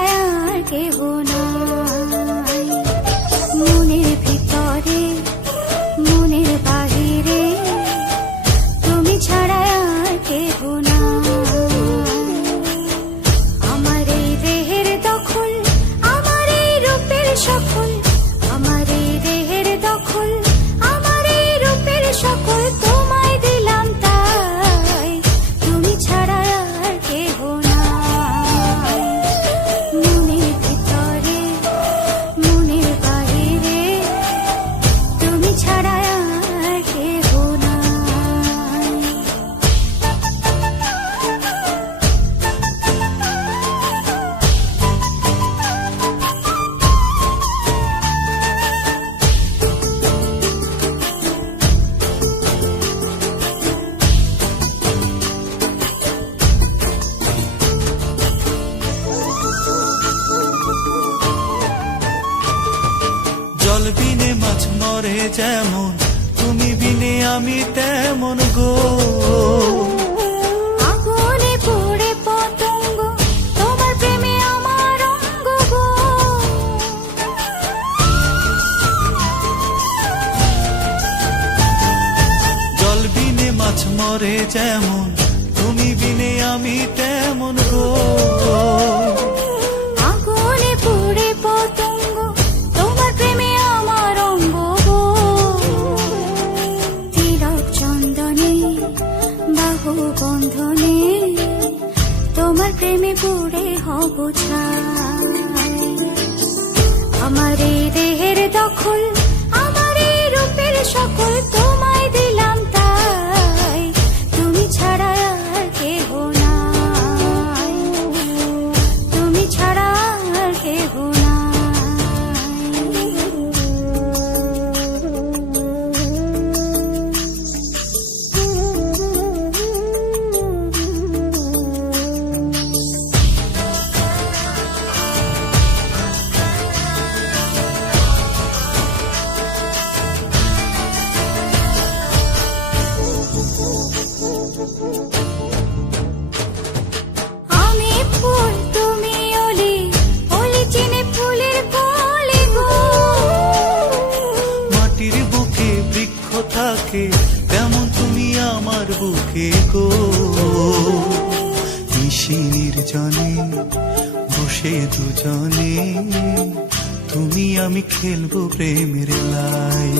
ছাড়া আর কেহ নাই। মনের ভিতরে মনের বাহিরে তুমি ছাড়া আর কেহ নাই। আমার এই দেহের দখল, আমার এই রূপের সকল, আমার এই দেহের দখল, আমার এই রূপের সকল তোমায় দিলাম তাই, তুমি ছাড়া আর কেহ নাই। মনের ভিতরে মনের বাহিরে তুমি ছাড়া আর কেহ নাই। জল বিনে মাছ মরে যেমন, তুমি বিনে আমি তেমন গো। আগুনে পুড়ে পতঙ্গ, তোমার প্রেমে আমার অঙ্গ গো। জল বিনে মাছ মরে যেমন, তুমি বিনে আমি তেমন গো। আগুনে পুড়ে পতঙ্গ, তোমার প্রেমে আমার অঙ্গ গো। তিলক চন্দনে বাহু বন্ধনে তোমার প্রেমে পুড়ে হব ছাই। আমার এই দেহের দখল, আমার এই রূপের সকল তোমায় দিলাম তাই, তুমি ছাড়া আর কেহ নাই, তুমি ছাড়া আর কেহ আমি ফুল তুমি অলি, অলি চিনে ফুলের কলি গো। মাটির বুকে বৃক্ষ থাকে, তেমন তুমি আমার বুকে গো। নিশি নির্জনে বসে দুজনে, তুমি আমি খেলবো প্রেমের লাই।